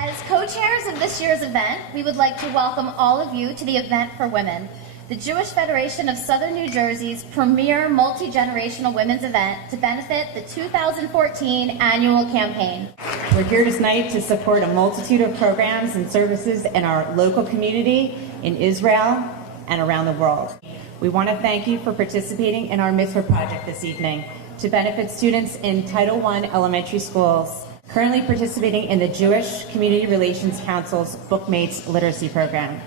As co-chairs of this year's event, we would like to welcome all of you to the event for women, the Jewish Federation of Southern New Jersey's premier multi-generational women's event to benefit the 2014 annual campaign. We're here tonight to support a multitude of programs and services in our local community, in Israel, and around the world. We want to thank you for participating in our Mitzvah project this evening to benefit students in Title I elementary schools currently participating in the Jewish Community Relations Council's Bookmates Literacy Program.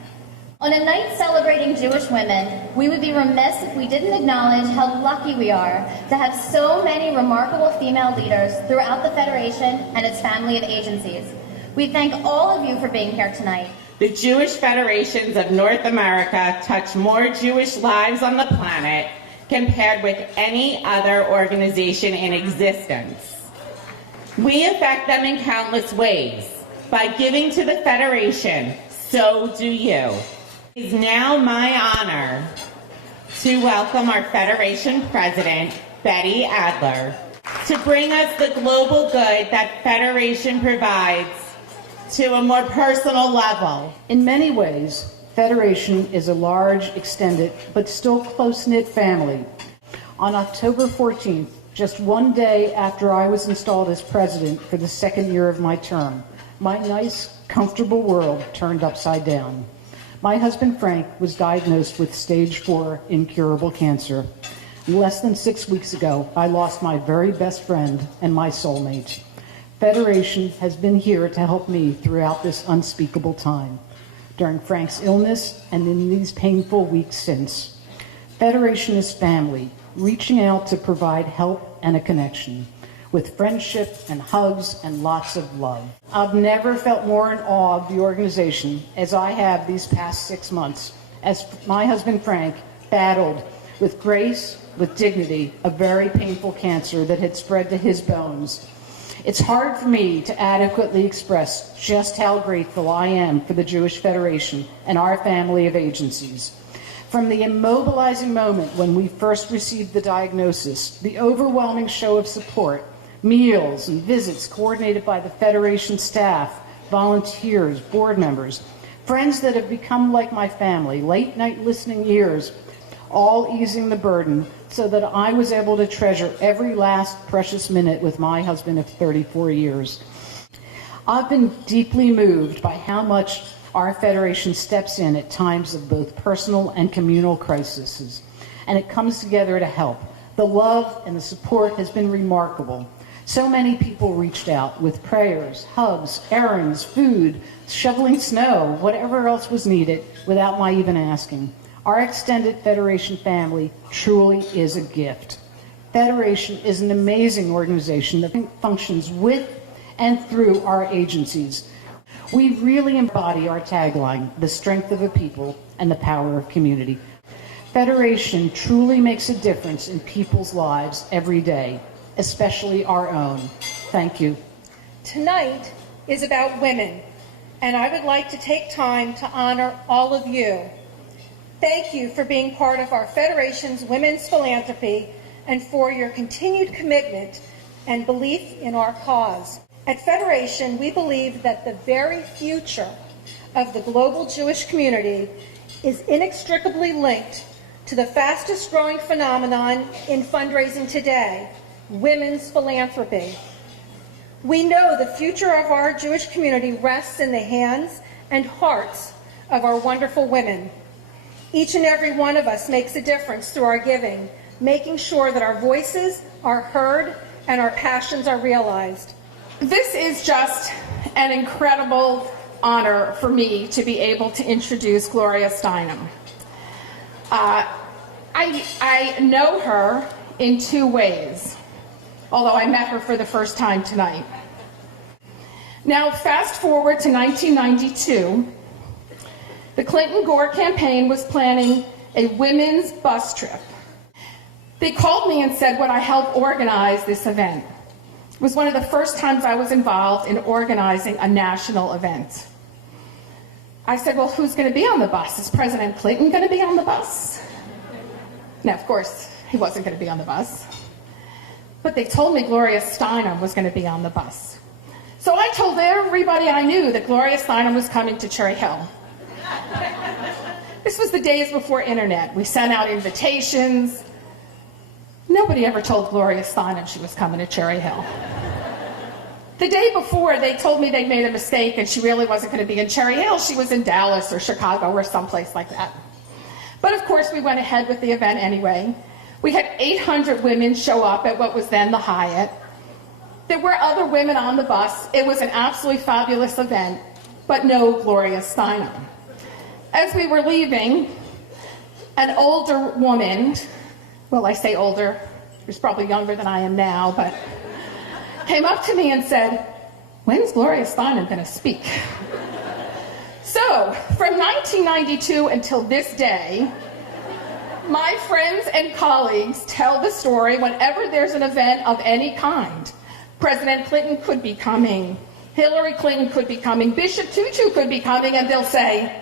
On a night celebrating Jewish women, we would be remiss if we didn't acknowledge how lucky we are to have so many remarkable female leaders throughout the Federation and its family of agencies. We thank all of you for being here tonight. The Jewish Federations of North America touch more Jewish lives on the planet compared with any other organization in existence. We affect them in countless ways. By giving to the Federation, so do you. It is now my honor to welcome our Federation President, Betty Adler, to bring us the global good that Federation provides to a more personal level. In many ways, Federation is a large, extended, but still close-knit family. On October 14th, just one day after I was installed as president for the second year of my term, my nice, comfortable world turned upside down. My husband, Frank, was diagnosed with stage 4 incurable cancer. Less than 6 weeks ago, I lost my very best friend and my soulmate. Federation has been here to help me throughout this unspeakable time, during Frank's illness and in these painful weeks since. Federation is family, reaching out to provide help and a connection, with friendship and hugs and lots of love. I've never felt more in awe of the organization as I have these past 6 months, as my husband Frank battled with grace, with dignity, a very painful cancer that had spread to his bones. It's hard for me to adequately express just how grateful I am for the Jewish Federation and our family of agencies. From the immobilizing moment when we first received the diagnosis, the overwhelming show of support, meals and visits coordinated by the Federation staff, volunteers, board members, friends that have become like my family, late-night listening ears, all easing the burden so that I was able to treasure every last precious minute with my husband of 34 years. I've been deeply moved by how much our Federation steps in at times of both personal and communal crises, and it comes together to help. The love and the support has been remarkable. So many people reached out with prayers, hugs, errands, food, shoveling snow, whatever else was needed without my even asking. Our extended Federation family truly is a gift. Federation is an amazing organization that functions with and through our agencies. We really embody our tagline, the strength of a people and the power of community. Federation truly makes a difference in people's lives every day, especially our own. Thank you. Tonight is about women, and I would like to take time to honor all of you. Thank you for being part of our Federation's women's philanthropy and for your continued commitment and belief in our cause. At Federation, we believe that the very future of the global Jewish community is inextricably linked to the fastest growing phenomenon in fundraising today, women's philanthropy. We know the future of our Jewish community rests in the hands and hearts of our wonderful women. Each and every one of us makes a difference through our giving, making sure that our voices are heard and our passions are realized. This is just an incredible honor for me to be able to introduce Gloria Steinem. I know her in 2 ways, although I met her for the first time tonight. Now, fast forward to 1992, the Clinton-Gore campaign was planning a women's bus trip. They called me and said, would I help organize this event? It was one of the first times I was involved in organizing a national event. I said, well, who's going to be on the bus? Is President Clinton going to be on the bus? Now, of course, he wasn't going to be on the bus. But they told me Gloria Steinem was going to be on the bus. So I told everybody I knew that Gloria Steinem was coming to Cherry Hill. This was the days before internet. We sent out invitations. Nobody ever told Gloria Steinem she was coming to Cherry Hill. The day before, they told me they'd made a mistake and she really wasn't going to be in Cherry Hill. She was in Dallas or Chicago or someplace like that. But of course, we went ahead with the event anyway. We had 800 women show up at what was then the Hyatt. There were other women on the bus. It was an absolutely fabulous event, but no Gloria Steinem. As we were leaving, an older woman, well, I say older, she was probably younger than I am now, but came up to me and said, "When's Gloria Steinem going to speak?" So, from 1992 until this day, my friends and colleagues tell the story whenever there's an event of any kind. President Clinton could be coming, Hillary Clinton could be coming, Bishop Tutu could be coming, and they'll say,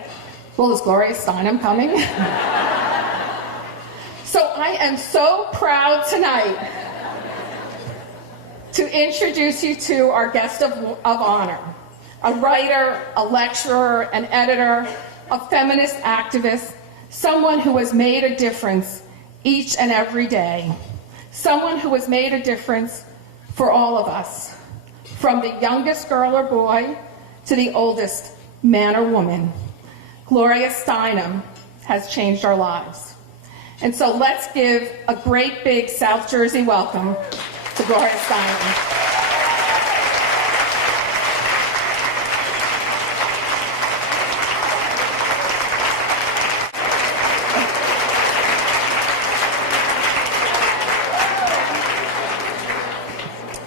"Well, is Gloria Steinem coming?" So I am so proud tonight to introduce you to our guest of honor, a writer, a lecturer, an editor, a feminist activist, someone who has made a difference each and every day, someone who has made a difference for all of us, from the youngest girl or boy to the oldest man or woman. Gloria Steinem has changed our lives. And so let's give a great big South Jersey welcome to Gloria Steinem.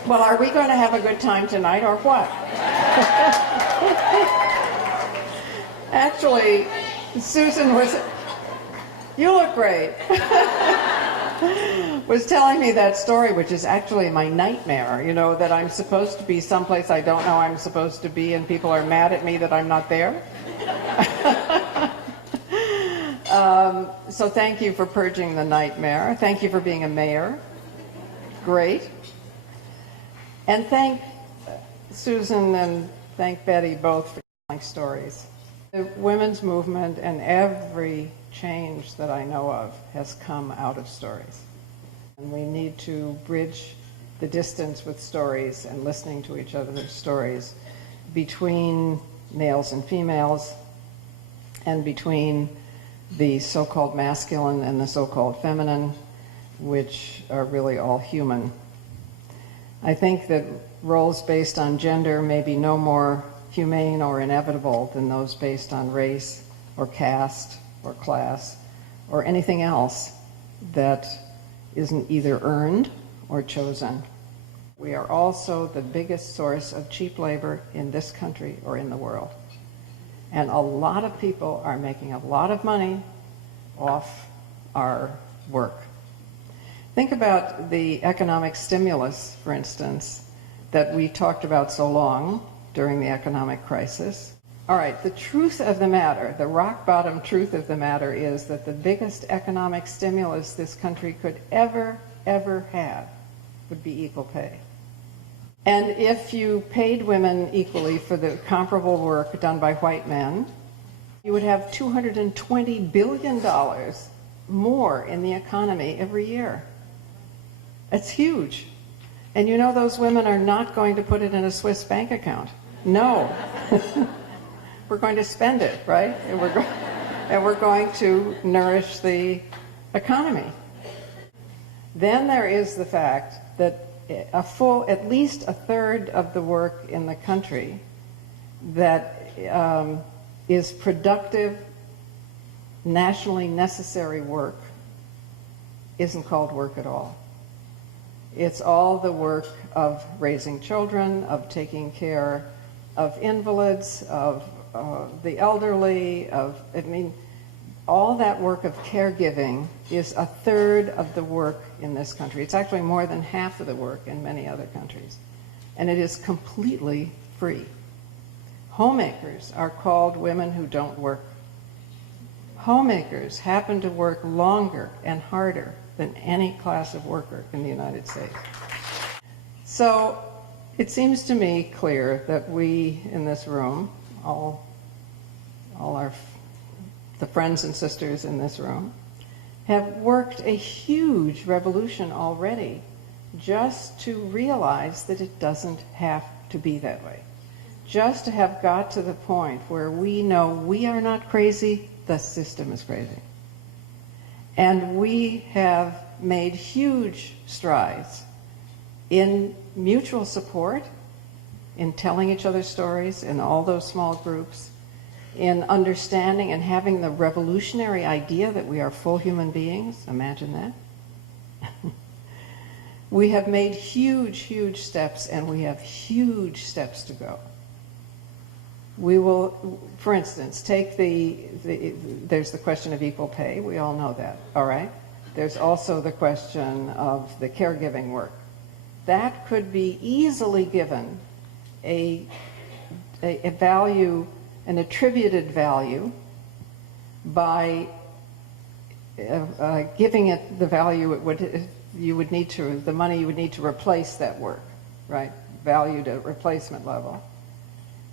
Well, are we going to have a good time tonight or what? Actually, Susan you look great, was telling me that story, which is actually my nightmare, you know, that I'm supposed to be someplace I don't know I'm supposed to be and people are mad at me that I'm not there. So thank you for purging the nightmare. Thank you for being a mayor. Great. And thank Susan and thank Betty both for telling stories. The women's movement and every change that I know of has come out of stories. And we need to bridge the distance with stories and listening to each other's stories between males and females and between the so-called masculine and the so-called feminine, which are really all human. I think that roles based on gender may be no more humane or inevitable than those based on race or caste or class or anything else that isn't either earned or chosen. We are also the biggest source of cheap labor in this country or in the world. And a lot of people are making a lot of money off our work. Think about the economic stimulus, for instance, that we talked about so long during the economic crisis. All right, the truth of the matter, the rock bottom truth of the matter is that the biggest economic stimulus this country could ever have would be equal pay. And if you paid women equally for the comparable work done by white men, you would have $220 billion more in the economy every year. That's huge. And you know those women are not going to put it in a Swiss bank account. No. We're going to spend it, right? And we're going to nourish the economy. Then there is the fact that at least a third of the work in the country that is productive, nationally necessary work isn't called work at all. It's all the work of raising children, of taking care of invalids, of the elderly, all that work of caregiving is a third of the work in this country. It's actually more than half of the work in many other countries. And it is completely free. Homemakers are called women who don't work. Homemakers happen to work longer and harder than any class of worker in the United States. So It seems to me clear that we in this room, the friends and sisters in this room, have worked a huge revolution already just to realize that it doesn't have to be that way. Just to have got to the point where we know we are not crazy, the system is crazy. And we have made huge strides in mutual support, in telling each other stories, in all those small groups, in understanding and having the revolutionary idea that we are full human beings. Imagine that. We have made huge, huge steps, and we have huge steps to go. We will, for instance, take there's the question of equal pay. We all know that, all right? There's also the question of the caregiving work. That could be easily given a value, an attributed value, by giving it the value the money you would need to replace that work, right? Valued at replacement level.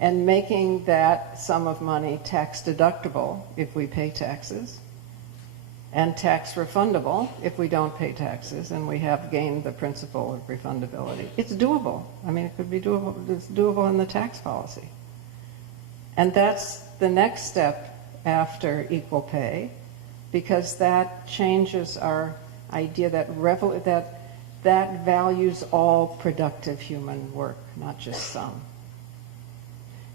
And making that sum of money tax deductible if we pay taxes, and tax refundable if we don't pay taxes, and we have gained the principle of refundability. It's doable. I mean, it could be doable. It's doable in the tax policy. And that's the next step after equal pay, because that changes our idea that values all productive human work, not just some.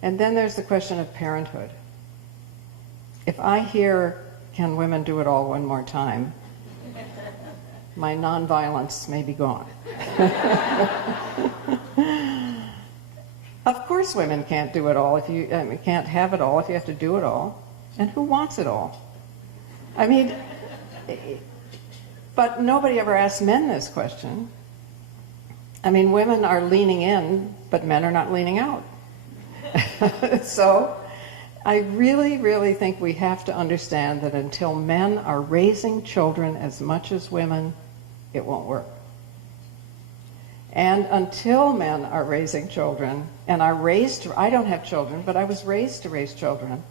And then there's the question of parenthood. If I hear, "Can women do it all?" one more time, my nonviolence may be gone. Of course women can't do it all can't have it all if you have to do it all. And who wants it all? I mean, but nobody ever asks men this question. I mean, women are leaning in, but men are not leaning out. So I really, really think we have to understand that until men are raising children as much as women, it won't work. And until men are raising children, and are raised to, I don't have children, but I was raised to raise children.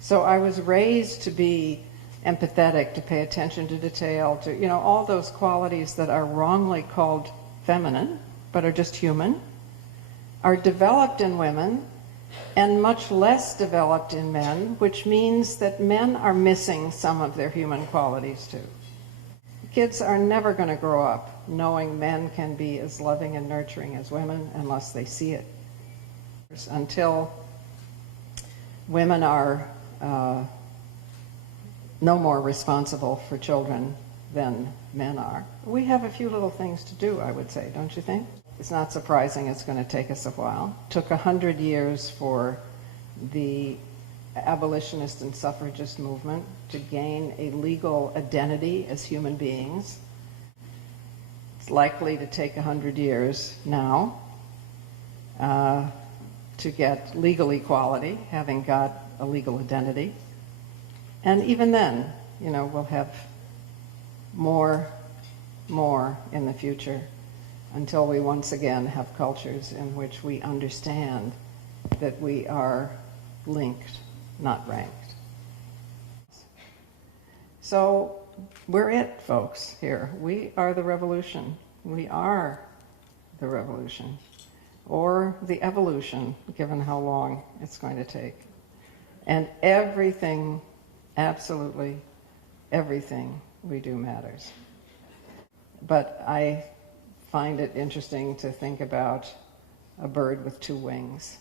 So I was raised to be empathetic, to pay attention to detail, to, all those qualities that are wrongly called feminine, but are just human, are developed in women and much less developed in men, which means that men are missing some of their human qualities too. Kids are never going to grow up knowing men can be as loving and nurturing as women unless they see it. Until women are no more responsible for children than men are, we have a few little things to do, I would say, don't you think? It's not surprising it's going to take us a while. It took 100 years for the abolitionist and suffragist movement to gain a legal identity as human beings. It's likely to take 100 years now to get legal equality, having got a legal identity. And even then, we'll have more in the future, until we once again have cultures in which we understand that we are linked, not ranked. So we're it, folks, here. We are the revolution. We are the revolution, or the evolution, given how long it's going to take. And everything, absolutely everything we do matters. But I find it interesting to think about a bird with two wings.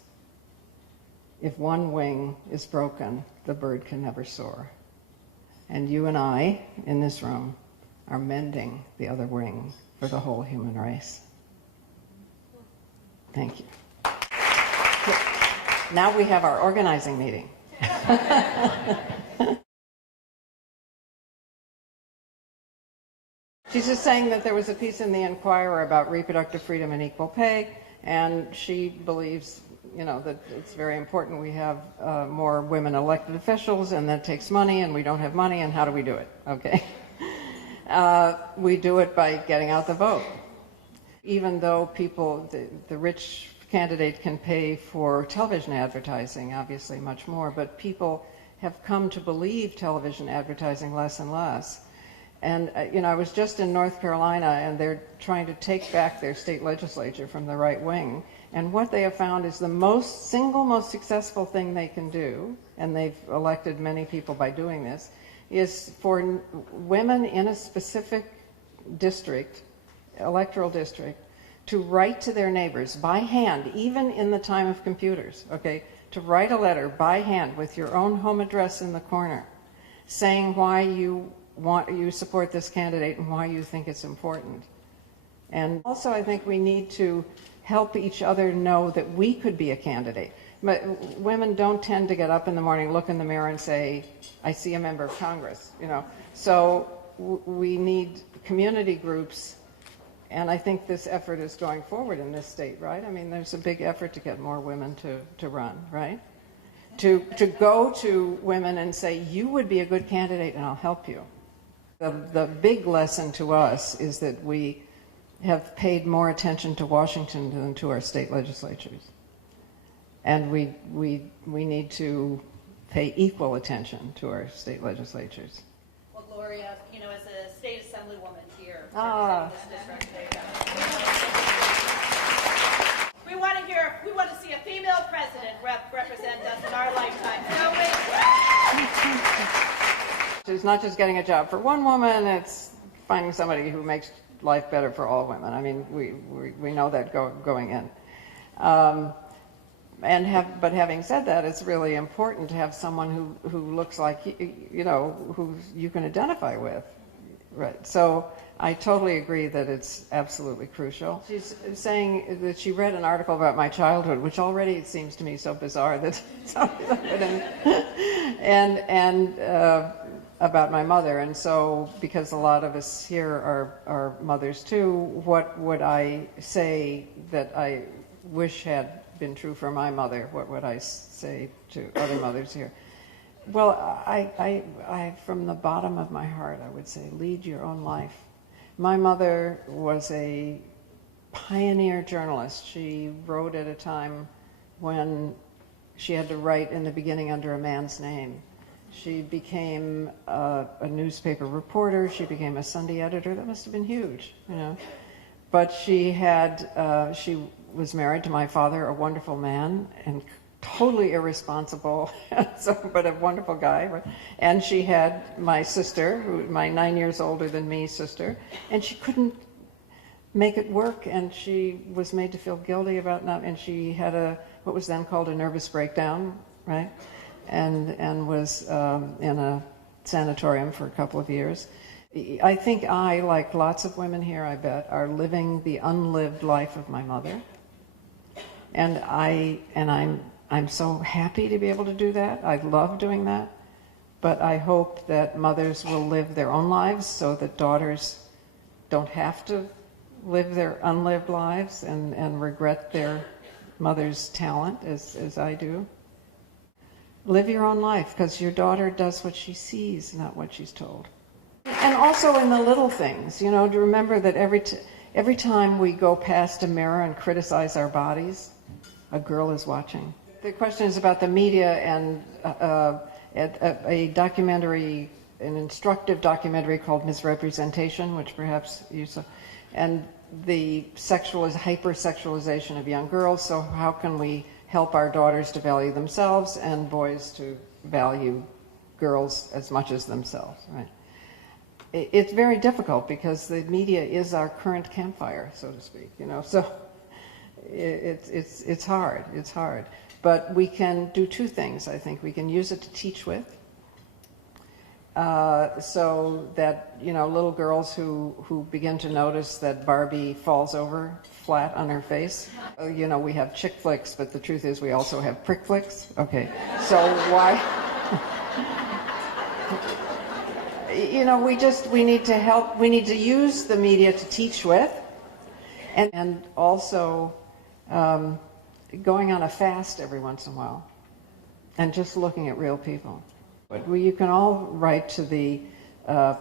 If one wing is broken, the bird can never soar. And you and I, in this room, are mending the other wing for the whole human race. Thank you. Now we have our organizing meeting. She's just saying that there was a piece in the Enquirer about reproductive freedom and equal pay, and she believes, that it's very important we have more women elected officials, and that takes money, and we don't have money, and how do we do it? Okay. We do it by getting out the vote. Even though people, the rich candidate can pay for television advertising, obviously much more, but people have come to believe television advertising less and less. And, I was just in North Carolina, and they're trying to take back their state legislature from the right wing. And what they have found is the single most successful thing they can do, and they've elected many people by doing this, is for women in a specific district, electoral district, to write to their neighbors by hand, even in the time of computers, okay, to write a letter by hand with your own home address in the corner, saying why you support this candidate and why you think it's important. And also I think we need to help each other know that we could be a candidate. But women don't tend to get up in the morning, look in the mirror and say, I see a member of Congress, So we need community groups, and I think this effort is going forward in this state, right? I mean, there's a big effort to get more women to run, right? To go to women and say, you would be a good candidate and I'll help you. The big lesson to us is that we have paid more attention to Washington than to our state legislatures. And we need to pay equal attention to our state legislatures. Well, Gloria, as a state assemblywoman here, representing this district, we want to see a female president represent us in our lifetime, don't we? It's not just getting a job for one woman, it's finding somebody who makes life better for all women. I mean, we know that going in. But having said that, it's really important to have someone who looks like, who you can identify with. Right. So I totally agree that it's absolutely crucial. She's saying that she read an article about my childhood, which already it seems to me so bizarre that and about my mother. And so, because a lot of us here are mothers too, what would I say that I wish had been true for my mother? What would I say to other mothers here? Well, I from the bottom of my heart, I would say, lead your own life. My mother was a pioneer journalist. She wrote at a time when she had to write in the beginning under a man's name. She became a newspaper reporter. She became a Sunday editor. That must have been huge, But she was married to my father, a wonderful man, and totally irresponsible, but a wonderful guy. And she had my sister, my 9 years older than me sister, and she couldn't make it work, and she was made to feel guilty about and she had what was then called a nervous breakdown, right? And was in a sanatorium for a couple of years. I think like lots of women here, I bet, are living the unlived life of my mother. And I'm so happy to be able to do that. I love doing that. But I hope that mothers will live their own lives so that daughters don't have to live their unlived lives and regret their mother's talent as I do. Live your own life, because your daughter does what she sees, not what she's told. And also in the little things, to remember that every time we go past a mirror and criticize our bodies, a girl is watching. The question is about the media and a documentary, an instructive documentary called Misrepresentation, which perhaps you saw, and the hypersexualization of young girls. So how can we help our daughters to value themselves and boys to value girls as much as themselves, right? It's very difficult because the media is our current campfire, so to speak, so it's hard. But we can do two things, I think. We can use it to teach with, so that, little girls who begin to notice that Barbie falls over flat on her face. We have chick flicks, but the truth is we also have prick flicks. Okay, so why? We need to help. We need to use the media to teach with, and also going on a fast every once in a while, and just looking at real people. But you can all write to the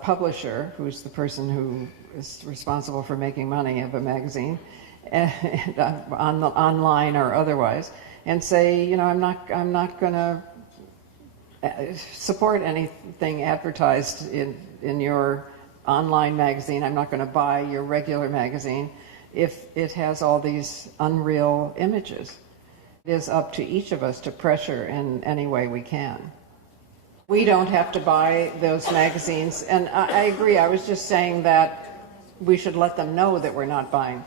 publisher, who's the person who is responsible for making money of a magazine, online or otherwise, and say, you know, I'm not going to support anything advertised in your online magazine. I'm not going to buy your regular magazine if it has all these unreal images. It is up to each of us to pressure in any way we can. We don't have to buy those magazines, and I agree. I was just saying that we should let them know that we're not buying.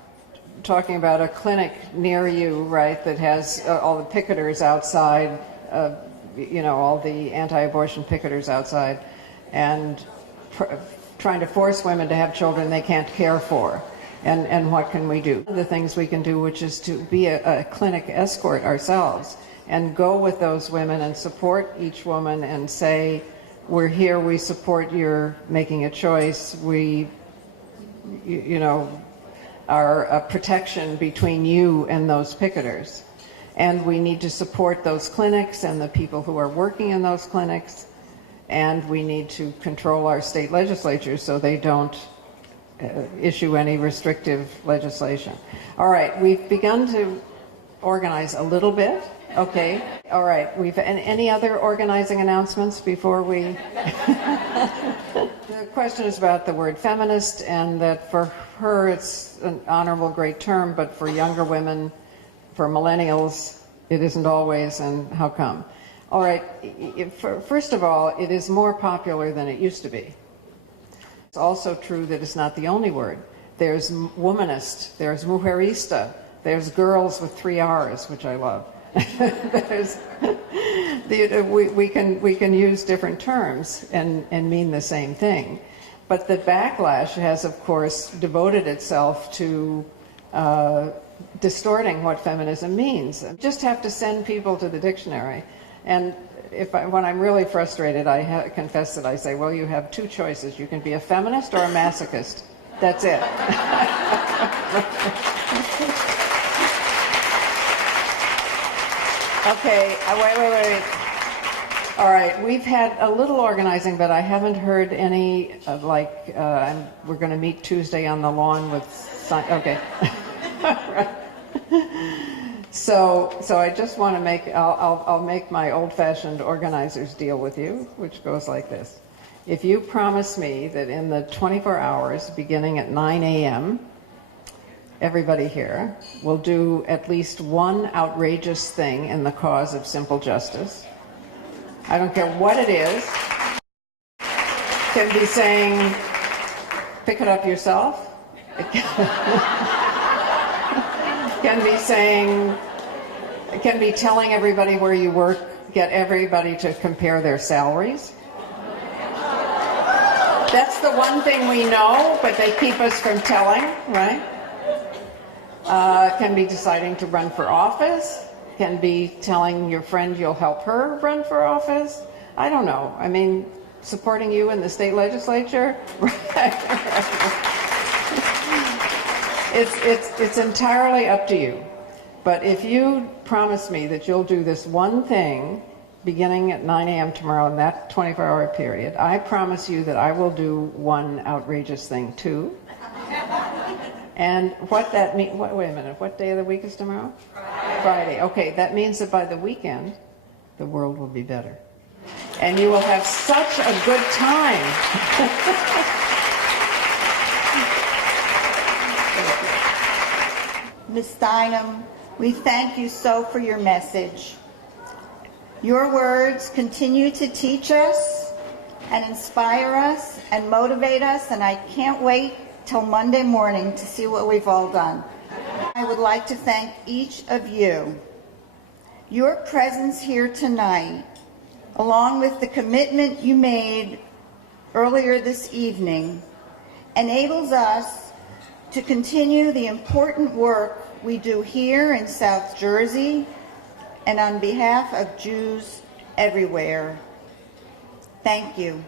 Talking about a clinic near you, right, that has all the picketers outside, you know, all the anti-abortion picketers outside, and trying to force women to have children they can't care for. And what can we do? The things we can do, which is to be a clinic escort ourselves and go with those women and support each woman and say, we're here, we support your making a choice, we, you know, are a protection between you and those picketers. And we need to support those clinics and the people who are working in those clinics, and we need to control our state legislatures so they don't issue any restrictive legislation. All right, we've begun to organize a little bit. Okay, all right. Any other organizing announcements before we? The question is about the word feminist, and that for her it's an honorable, great term, but for younger women, for millennials, it isn't always, and how come? All right, first of all, it is more popular than it used to be. It's also true that it's not the only word. There's womanist, there's mujerista, there's girls with 3 R's, which I love. We can use different terms and mean the same thing. But the backlash has, of course, devoted itself to distorting what feminism means. I just have to send people to the dictionary. And when I'm really frustrated, I confess that I say, well, you have two choices. You can be a feminist or a masochist. That's it. Okay, wait. All right, we've had a little organizing, but I haven't heard any, we're going to meet Tuesday on the lawn with, okay. So I just want to I'll make my old-fashioned organizer's deal with you, which goes like this. If you promise me that in the 24 hours, beginning at 9 a.m., everybody here will do at least one outrageous thing in the cause of simple justice. I don't care what it is. It can be saying, pick it up yourself. It can be telling everybody where you work, get everybody to compare their salaries. That's the one thing we know, but they keep us from telling, right? Can be deciding to run for office, can be telling your friend you'll help her run for office. I don't know. I mean, supporting you in the state legislature. It's entirely up to you. But if you promise me that you'll do this one thing beginning at 9 a.m. tomorrow in that 24-hour period, I promise you that I will do one outrageous thing too. And what that means, wait a minute, what day of the week is tomorrow? Friday. Okay, that means that by the weekend, the world will be better. And you will have such a good time. Ms. Steinem, we thank you so for your message. Your words continue to teach us and inspire us and motivate us, and I can't wait till Monday morning to see what we've all done. I would like to thank each of you. Your presence here tonight, along with the commitment you made earlier this evening, enables us to continue the important work we do here in South Jersey and on behalf of Jews everywhere. Thank you.